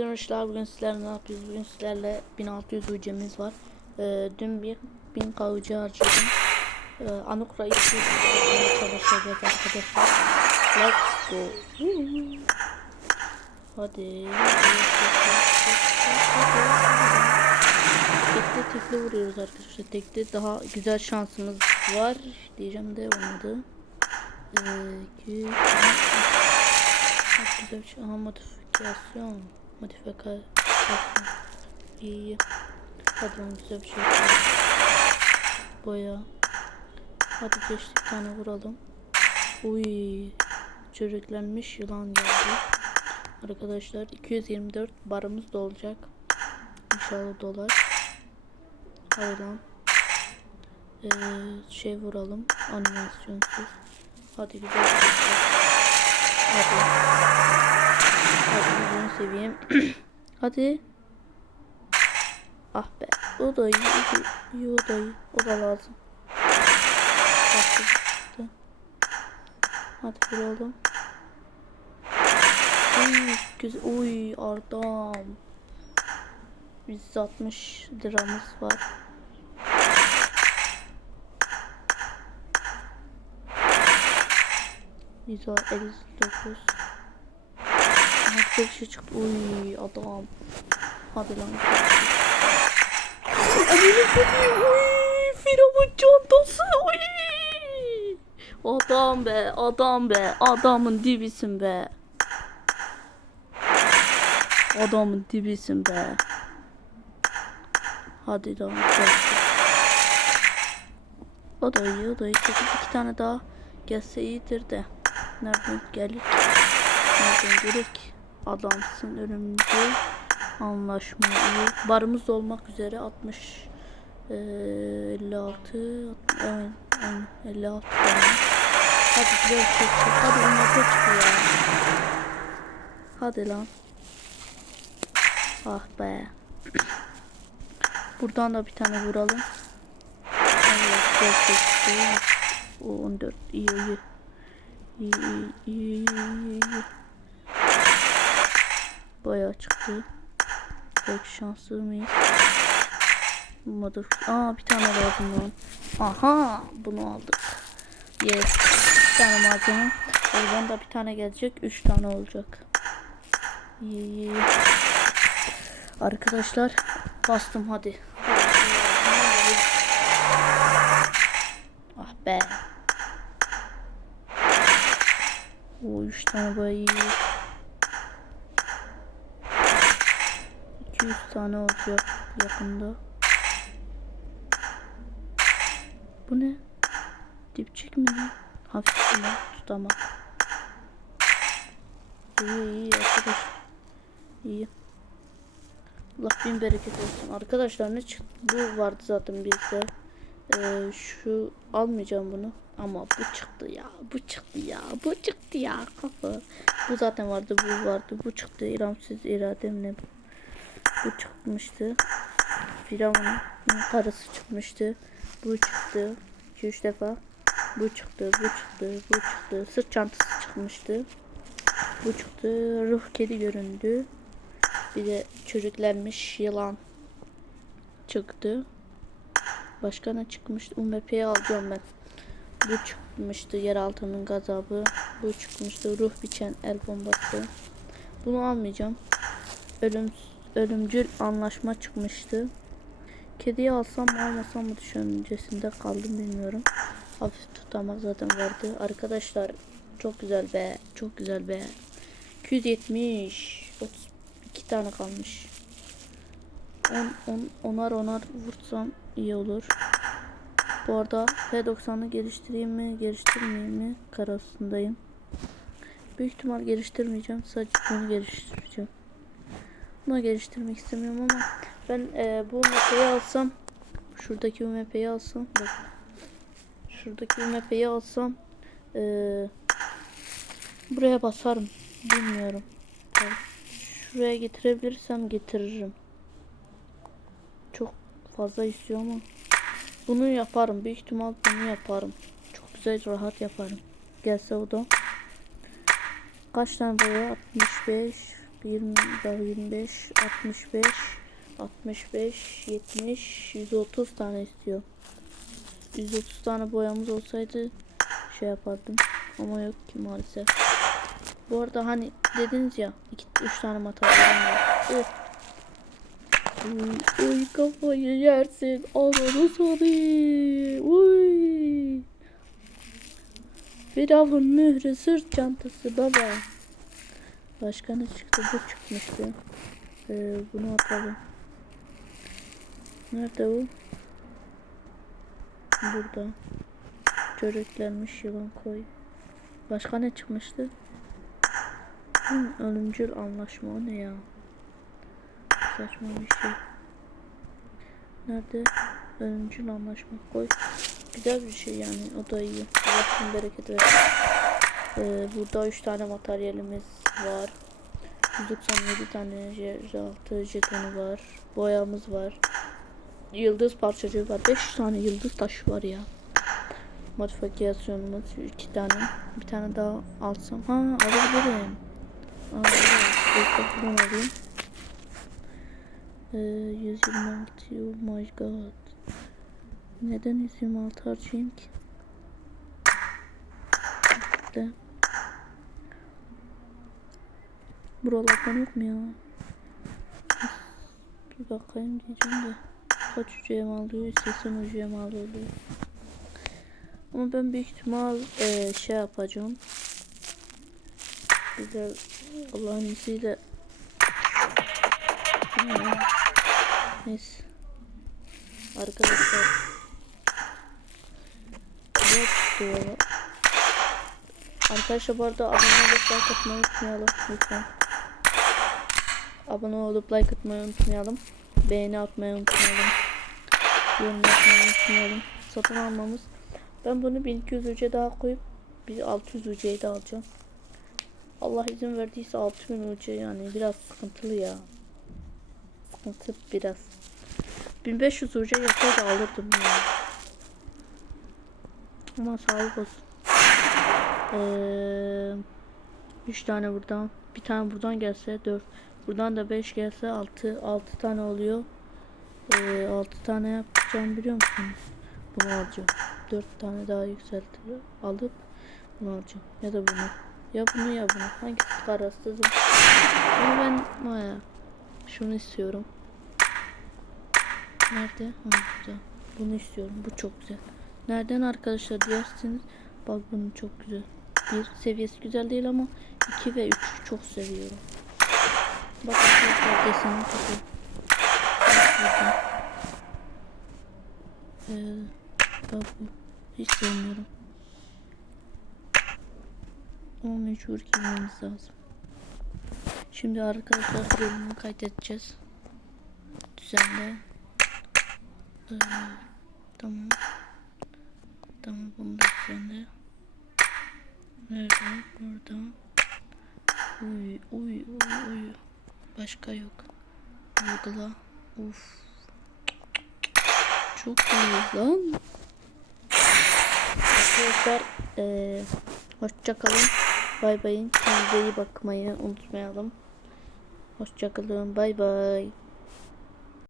Arkadaşlar bugün sizlerle ne yapıyoruz? Bugün sizlerle 1600 ucemiz var. Ee, dün bir 1000 kavucu harcadım. Ee, Anukra 200 çalışacağız arkadaşlar. Let's go. Hadi. Tekte tekli vuruyoruz arkadaşlar. Tekte daha güzel şansımız var. Diyeceğim de olmadı. Ee, güzel şey. Aha modifikasyon. Modifikasyon. İyi. Hadi güzel bir şey. Boya. Hadi geçtik bir tane vuralım. Uy. Çürüklenmiş yılan geldi. Arkadaşlar 224 barımız da olacak. İnşallah dolar. Hadi. Ee, şey vuralım. Animasyonsuz. Hadi güzel. Hadi. Hadi seveyim. Hadi. Ah be. O da iyi. iyi, o da iyi. O da lazım. Hadi vuralım. Uy, güzel. Uy Ardam. 160 liramız var. Yüz elli dokuz. Bir şey çıktı. Uy adam. Hadi lan. Ananı satayım. Uy firavun çantası. Uy. Adam be adam be. Adamın dibisin be. Adamın dibisin be. Hadi lan. O da iyi o da iyi. Sekiz iki tane daha gelse iyidir de. Nereden gelir? Nereden gelir ki? Adamsın önümüzde. Anlaşma iyi. Barımız olmak üzere 60 eee, 56 evet, aynen 56 tane. Hadi güzel bir şey çık. Hadi umata çık ya. Hadi lan. Ah be. Buradan da bir tane vuralım. Evet, şey. O 14 iyi iyi. İyi iyi iyi iyi iyi. Bayağı çıktı. Pek şanslı mıyız? Olmadı. Aa bir tane lazım lan. Aha bunu aldık. Yes. Bir tane malzeme. Oradan da bir tane gelecek. Üç tane olacak. İyi. Arkadaşlar bastım hadi. Ah be. O üç tane bayağı iyi. 200 tane olacak yakında. Bu ne? Dipçik mi? Hafif mi? Tutamam. İyi iyi arkadaş. İyi. Allah bin bereket olsun. Arkadaşlar ne çıktı? Bu vardı zaten bizde. Ee, şu almayacağım bunu. Ama bu çıktı ya. Bu çıktı ya. Bu çıktı ya. Kafa. Bu zaten vardı. Bu vardı. Bu çıktı. İramsiz iradem ne bu? Çıkmıştı. Firavun'un karısı çıkmıştı. Bu çıktı. 2-3 defa. Bu çıktı. Bu çıktı. Bu çıktı. Sırt çantası çıkmıştı. Bu çıktı. Ruh kedi göründü. Bir de çocuklanmış yılan çıktı. Başka ne çıkmıştı? UMP'yi alacağım ben. Bu çıkmıştı. Yeraltının gazabı. Bu çıkmıştı. Ruh biçen el bombası. Bunu almayacağım. Ölüm, ölümcül anlaşma çıkmıştı. Kediyi alsam mı almasam mı düşüncesinde kaldım bilmiyorum. Hafif tutamak zaten vardı. Arkadaşlar çok güzel be. Çok güzel be. 270. 32 tane kalmış. 10, 10, onar onar vursam iyi olur. Bu arada P90'ı geliştireyim mi geliştirmeyeyim mi kararındayım. Büyük ihtimal geliştirmeyeceğim. Sadece bunu geliştireceğim. Bunu geliştirmek istemiyorum ama ben e, bu UMP'yi alsam şuradaki UMP'yi alsam bak şuradaki UMP'yi alsam e, buraya basarım. Bilmiyorum. Bak, Şuraya getirebilirsem getiririm. Çok fazla istiyor ama bunu yaparım. Büyük ihtimal bunu yaparım. Çok güzel rahat yaparım. Gelse o da. Kaç tane boya? 65 20, daha 25, 65, 65, 70, 130 tane istiyor. 130 tane boyamız olsaydı şey yapardım. Ama yok ki maalesef. Bu arada hani dediniz ya 2-3 tane materyal var. Üf. Uy, uy kafayı yersin. Ananı sarayım. Uy. Firavun mührü sırt çantası baba. Başka ne çıktı? Bu çıkmıştı. Ee, bunu atalım. Nerede bu? Burada. Çöreklenmiş yılan koy. Başka ne çıkmıştı? Hı, ölümcül anlaşma o ne ya? Saçma bir şey. Nerede? Ölümcül anlaşma koy. Güzel bir şey yani o da iyi. Allah'ın bereket versin. Ee, burada 3 tane materyalimiz var. 197 tane yeraltı jetonu var. Boyamız var. Yıldız parçacığı var. 5 tane yıldız taşı var ya. Modifikasyonumuz 2 tane. Bir tane daha alsam. Ha alabilirim. Alabilirim. Alayım. Ee, 120 gidiyor. Oh my god. Neden 126 harcayayım ki? De. Buralardan yok mu ya? Bir bakayım diyeceğim de. Kaç hücreye mal alıyor? 80 hücreye mal oluyor. Ama ben büyük ihtimal eee, şey yapacağım. Güzel Allah'ın izniyle. Neyse. Arkadaşlar. Ne diyor? Arkadaşlar bu arada abone olup like atmayı unutmayalım lütfen. Abone olup like atmayı unutmayalım. Beğeni atmayı unutmayalım. Yorum yapmayı unutmayalım. Satın almamız. Ben bunu 1200 ücret daha koyup bir 600 ücreyi de alacağım. Allah izin verdiyse 6000 ücret yani biraz sıkıntılı ya. Sıkıntı biraz. 1500 ücret yapsaydı alırdım ya. Ama sağlık olsun. Ee, 3 tane buradan. Bir tane buradan gelse 4. Buradan da 5 gelse 6. 6 tane oluyor. Ee, 6 tane yapacağım biliyor musunuz? Bunu alacağım. 4 tane daha yükseltir alıp bunu alacağım. Ya da bunu. Ya bunu ya bunu. Hangisi kararsızım. Ama ben Maya. Şunu istiyorum. Nerede? Ha, burada. Bunu istiyorum. Bu çok güzel. Nereden arkadaşlar dersiniz? Bak bunun çok güzel. Bir seviyesi güzel değil ama 2 ve 3 çok seviyorum. Bak arkadaşlar deseni çok iyi. Bak burada. Ee, bak bu. Hiç sevmiyorum. Ama mecbur giymemiz lazım. Şimdi arkadaşlar bölümü kaydedeceğiz. Düzenle. Ee, tamam. Tamam bunu da düzenle. Nerede? Burada. Uy uy uy uy. Başka yok. Uygula. Uf. Çok iyi lan. Arkadaşlar eee hoşça kalın. Bay bayın. Kendinize iyi bakmayı unutmayalım. Hoşça kalın. Bay bay.